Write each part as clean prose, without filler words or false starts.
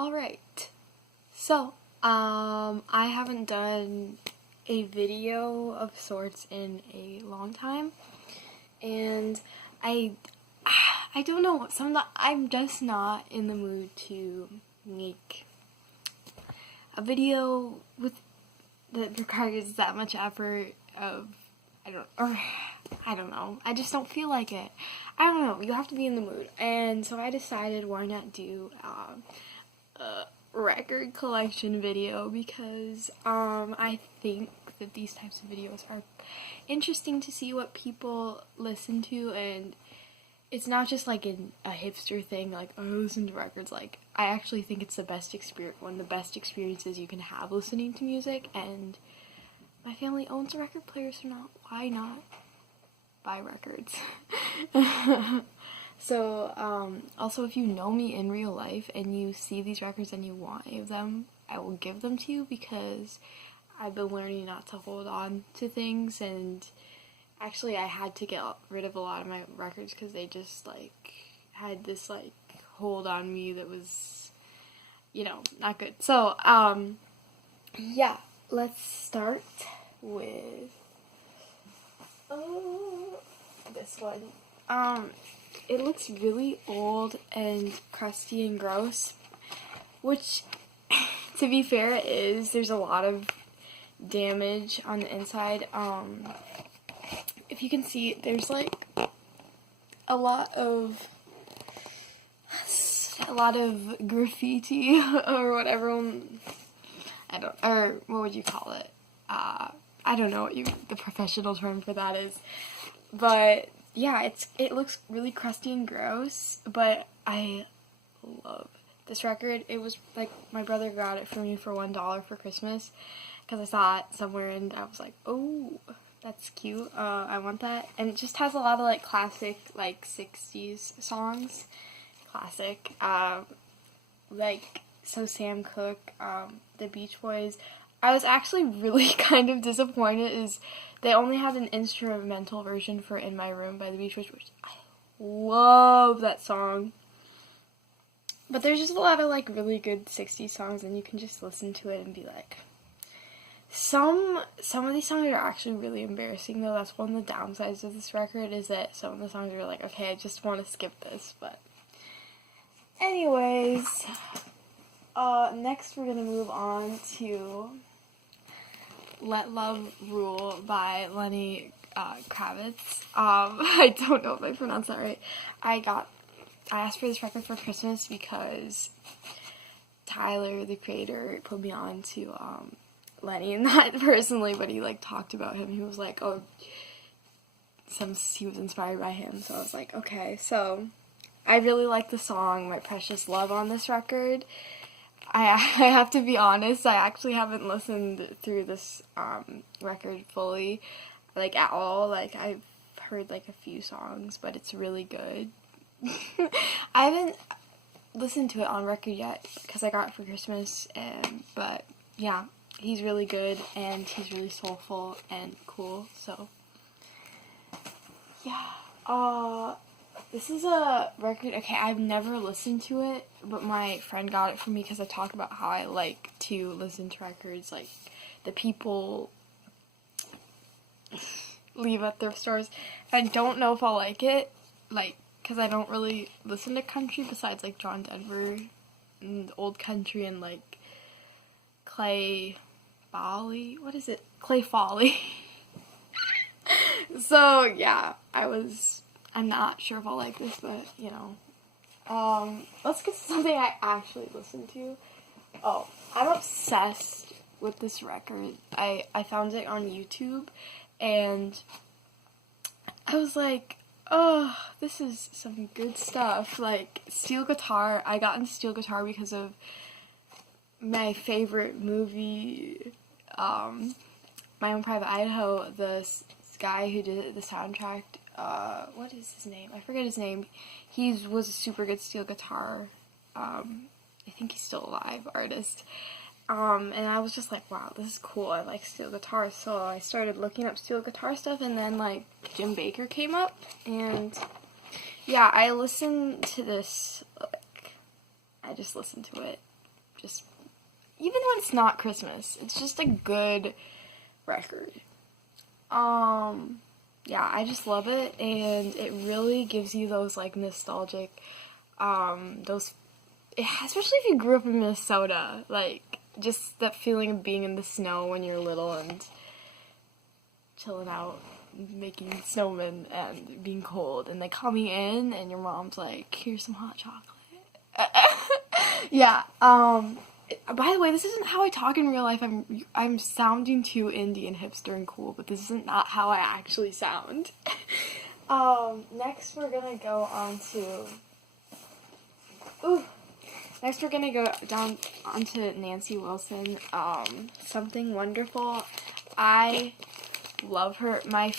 Alright, so, I haven't done a video of sorts in a long time, and I don't know, I'm just not in the mood to make a video that requires that much effort I don't know, I just don't feel like it. I don't know, you have to be in the mood, and so I decided why not do, a record collection video, because I think that these types of videos are interesting to see what people listen to, and it's not just like a hipster thing, like, oh, listen to records. Like, I actually think it's one of the best experiences you can have listening to music, and my family owns a record player, so why not buy records? So, also, if you know me in real life and you see these records and you want any of them, I will give them to you, because I've been learning not to hold on to things, and actually I had to get rid of a lot of my records because they just, like, had this, like, hold on me that was, not good. So, yeah, let's start with, this one. It looks really old and crusty and gross, which, to be fair, it is. There's a lot of damage on the inside. If you can see, there's like a lot of graffiti or whatever. Or what would you call it? I don't know what the professional term for that is, but yeah, it looks really crusty and gross, but I love this record. It was like, my brother got it for me for $1 for Christmas, because I saw it somewhere and I was like, oh, that's cute, I want that. And it just has a lot of like classic, like 60s songs, classic, like, so Sam Cooke, the Beach Boys. I was actually really kind of disappointed is they only had an instrumental version for In My Room by the Beach Boys, which I love that song. But there's just a lot of like really good 60s songs, and you can just listen to it and be like, some of these songs are actually really embarrassing though. That's one of the downsides of this record, is that some of the songs are like, okay, I just want to skip this. But anyways, next we're gonna move on to Let Love Rule by Lenny Kravitz. I don't know if I pronounced that right. I asked for this record for Christmas because Tyler, the creator, put me on to Lenny, not personally, but he like talked about him. He was like, oh, he was inspired by him, so I was like, okay. So I really like the song My Precious Love on this record. I have to be honest, I actually haven't listened through this record fully, like, at all. Like, I've heard like a few songs, but it's really good. I haven't listened to it on record yet because I got it for Christmas, but yeah, he's really good and he's really soulful and cool. So yeah, this is a record, okay, I've never listened to it, but my friend got it for me because I talk about how I like to listen to records, like, the people leave at thrift stores. I don't know if I'll like it, like, because I don't really listen to country besides, like, John Denver and old country and, like, Clay Folly. So, yeah, I'm not sure if I'll like this, but, let's get to something I actually listen to. Oh, I'm obsessed with this record. I found it on YouTube, and I was like, oh, this is some good stuff. Like, steel guitar. I got into steel guitar because of my favorite movie, My Own Private Idaho. The guy who did the soundtrack, what is his name? I forget his name. He was a super good steel guitar, I think he's still alive, artist. And I was just like, wow, this is cool. I like steel guitars. So I started looking up steel guitar stuff, and then, like, Jim Baker came up, and yeah, I listened to this, like, I just listened to it just, even when it's not Christmas, it's just a good record. Yeah, I just love it, and it really gives you those, like, nostalgic, especially if you grew up in Minnesota, like, just that feeling of being in the snow when you're little and chilling out, making snowmen and being cold, and, like, coming in, and your mom's like, here's some hot chocolate. Yeah, by the way, this isn't how I talk in real life. I'm sounding too indie and hipster and cool, but this isn't not how I actually sound. Next we're gonna go on to... Next we're gonna go down onto Nancy Wilson. Something Wonderful. I love her. My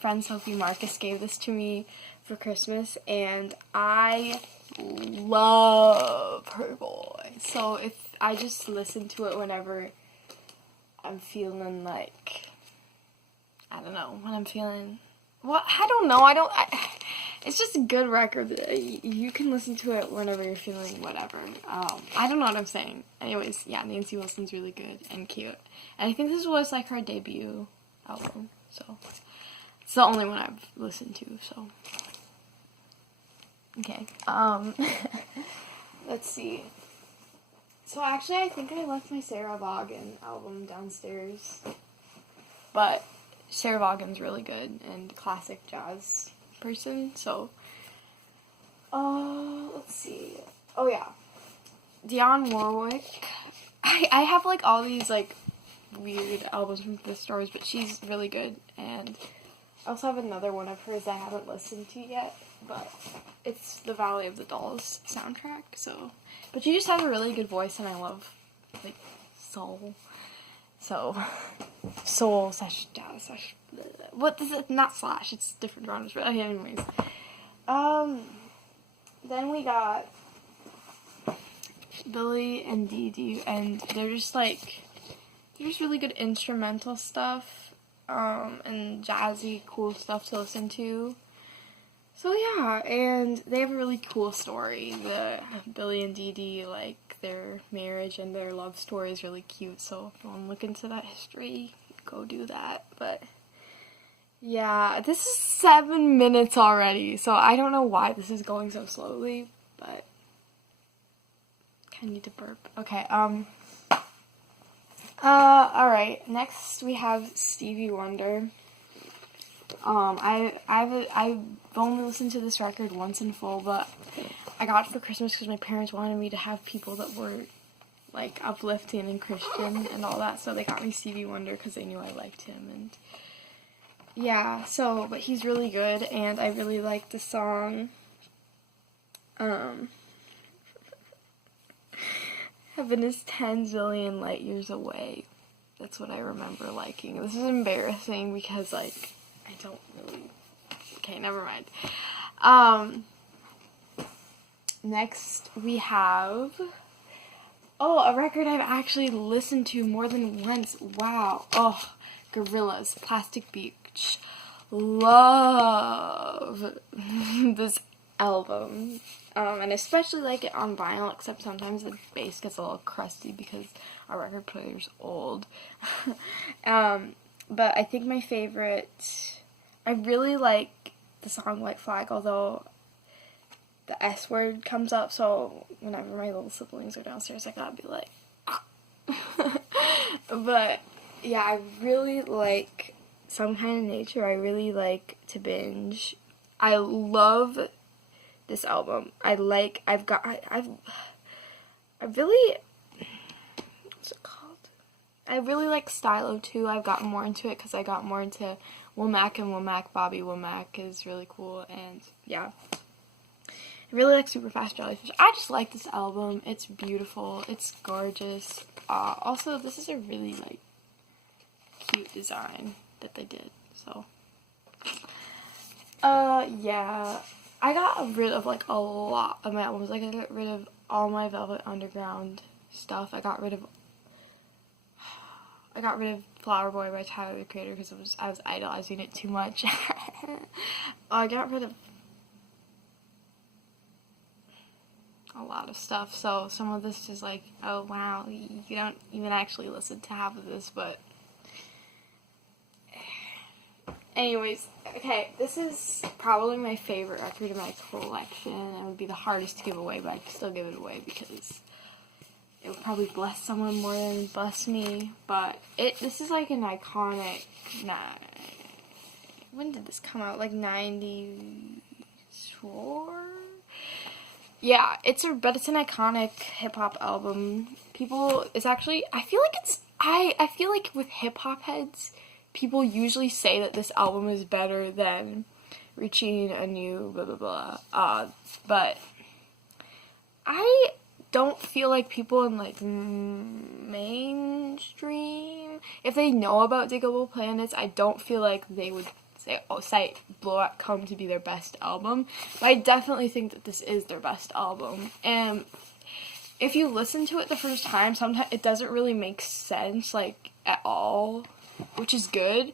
friend Sophie Marcus gave this to me for Christmas, and I love her voice. So if I just listen to it whenever I'm feeling like, I don't know, when I'm feeling, well, I don't know, it's just a good record. You can listen to it whenever you're feeling whatever. I don't know what I'm saying. Anyways, yeah, Nancy Wilson's really good and cute. And I think this was, like, her debut album, so it's the only one I've listened to, so. Okay, let's see. So actually, I think I left my Sarah Vaughan album downstairs, but Sarah Vaughan's really good and classic jazz person, so, let's see. Oh yeah, Dionne Warwick. I have, like, all these, like, weird albums from the stores, but she's really good, and I also have another one of hers I haven't listened to yet, but it's the Valley of the Dolls soundtrack, so, but she just has a really good voice, and I love, like, soul, so, soul slash jazz slash, what is it, not slash, it's different genres, but okay, anyways, then we got Billy and Dee Dee, and they're just, like, there's really good instrumental stuff, and jazzy, cool stuff to listen to. So yeah, and they have a really cool story. The Billy and Dee Dee, like, their marriage and their love story is really cute, so if you want to look into that history, go do that. But yeah, this is 7 minutes already, so I don't know why this is going so slowly, but I need to burp. Okay, alright, next we have Stevie Wonder. I've only listened to this record once in full, but I got it for Christmas because my parents wanted me to have people that were, like, uplifting and Christian and all that, so they got me Stevie Wonder because they knew I liked him, and yeah, so, but he's really good, and I really like the song, Heaven is 10 zillion light years away. That's what I remember liking. This is embarrassing because, like, I don't really... Okay, never mind. Next we have... Oh, a record I've actually listened to more than once. Wow. Oh, Gorillaz, Plastic Beach. Love this album. And especially like it on vinyl, except sometimes the bass gets a little crusty because our record player's old. But I think my favorite, I really like the song White Flag, although the S word comes up, so whenever my little siblings are downstairs, I gotta be like, but yeah, I really like Some Kind of Nature. I really like To Binge. I love this album. I really, what's it called? I really like Stylo too. I've gotten more into it because I got more into Womack and Womack. Bobby Womack is really cool, and yeah. I really like Superfast Jellyfish. I just like this album. It's beautiful. It's gorgeous. Also, this is a really, like, cute design that they did, so. Yeah. I got rid of, like, a lot of my albums. Like, I got rid of all my Velvet Underground stuff. I got rid of Flower Boy by Tyler, the Creator, because I was idolizing it too much. I got rid of... a lot of stuff. So some of this is like, oh wow, you don't even actually listen to half of this, but anyways, okay, this is probably my favorite record in my collection. It would be the hardest to give away, but I'd still give it away because it would probably bless someone more than bless me. But this is like an iconic, when did this come out? Like 94? Yeah, it's an iconic hip-hop album. It's actually, I feel like with hip-hop heads, people usually say that this album is better than Reaching a New blah blah blah. But I don't feel like people in like mainstream, if they know about Digable Planets, I don't feel like they would cite Blow Up Come to be their best album. But I definitely think that this is their best album. And if you listen to it the first time, sometimes it doesn't really make sense like at all, which is good.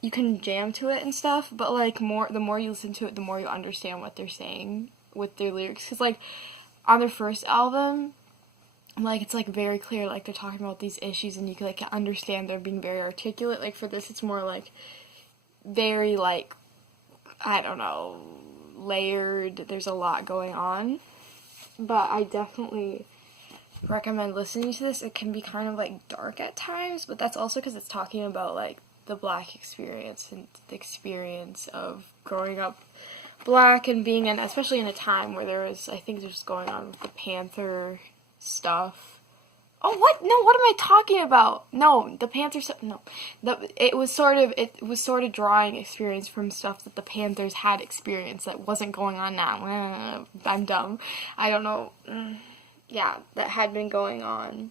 You can jam to it and stuff, but like the more you listen to it, the more you understand what they're saying with their lyrics. Because like on their first album, like it's like very clear, like they're talking about these issues, and you can like understand they're being very articulate. Like for this, it's more like very like, I don't know, layered. There's a lot going on, but I definitely recommend listening to this. It can be kind of like dark at times, but that's also because it's talking about like the Black experience and the experience of growing up Black and being in, especially in a time where there was, I think there's going on with the Panther stuff. Oh, what? No, what am I talking about? No, the Panther stuff, no. It was sort of drawing experience from stuff that the Panthers had experienced that wasn't going on now. I'm dumb. I don't know. Yeah, that had been going on.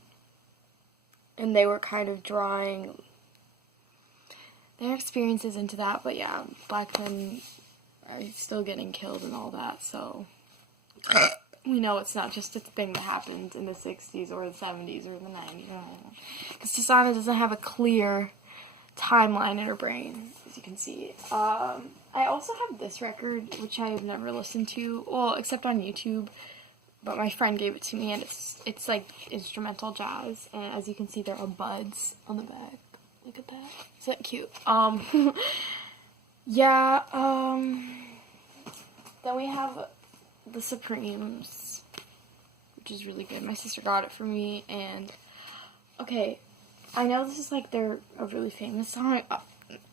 And they were kind of drawing their experiences into that. But yeah, Black men are still getting killed and all that, so we know it's not just a thing that happened in the 60s or the 70s or the 90s. Because Suzana doesn't have a clear timeline in her brain, as you can see. I also have this record, which I have never listened to, well, except on YouTube. But my friend gave it to me, and it's like instrumental jazz, and as you can see, there are buds on the back. Look at that. Is that cute? Yeah, then we have The Supremes, which is really good. My sister got it for me, and okay, I know this is like a really famous song.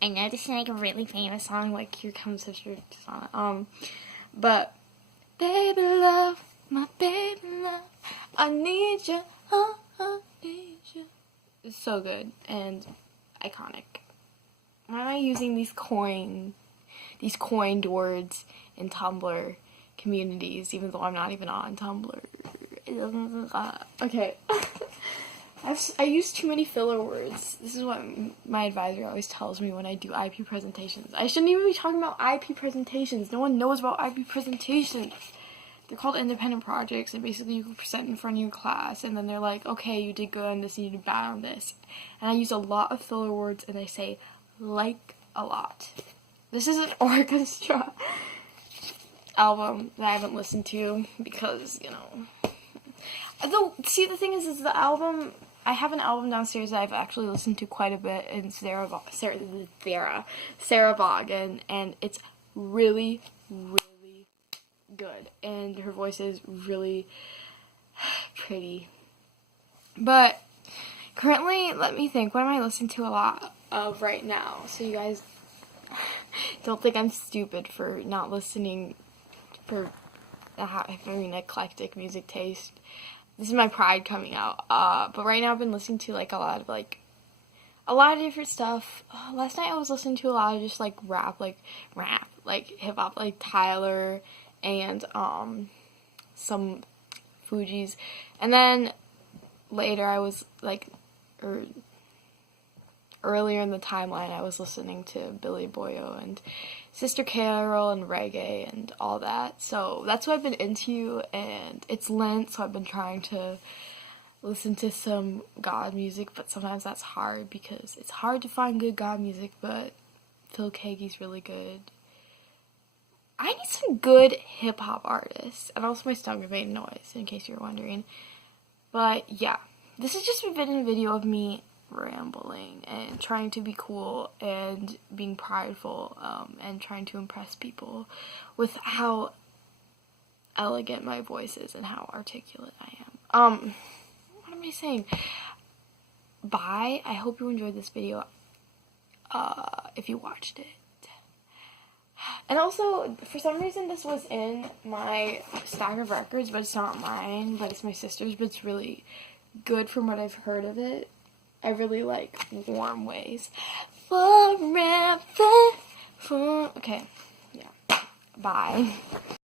I know this is like a really famous song, like Here Comes Sister Suzana. But baby love, my baby love, I need you, oh, I need you. It's so good and iconic. Why am I using these coined words in Tumblr communities, even though I'm not even on Tumblr? Okay. I use too many filler words. This is what my advisor always tells me when I do IP presentations. I shouldn't even be talking about IP presentations. No one knows about IP presentations. They're called independent projects, and basically you can present in front of your class, and then they're like, okay, you did good on this, and you did bad on this. And I use a lot of filler words, and I say, like, a lot. This is an orchestra album that I haven't listened to, because, you know. See, the thing is the album, I have an album downstairs that I've actually listened to quite a bit, and Sarah Vaughan, and it's really, really good, and her voice is really pretty. But currently, let me think, what am I listening to a lot of right now? So you guys don't think I'm stupid for not listening, for having an eclectic music taste. This is my pride coming out. But right now I've been listening to like a lot of different stuff. Last night I was listening to a lot of just like rap, like hip hop, like Tyler and some Fugees. And then later I was like, earlier in the timeline I was listening to Billy Boyo and Sister Carol and reggae and all that. So that's what I've been into, and it's Lent, so I've been trying to listen to some God music, but sometimes that's hard because it's hard to find good God music, but Phil Keaggy's really good. I need some good hip-hop artists. And also my stomach made noise, in case you're wondering. But yeah, this has just been a video of me rambling and trying to be cool and being prideful, and trying to impress people with how elegant my voice is and how articulate I am. What am I saying? Bye. I hope you enjoyed this video, if you watched it. And also, for some reason, this was in my stack of records, but it's not mine, but it's my sister's, but it's really good from what I've heard of it. I really like Warm Ways. Forever. Okay, yeah. Bye.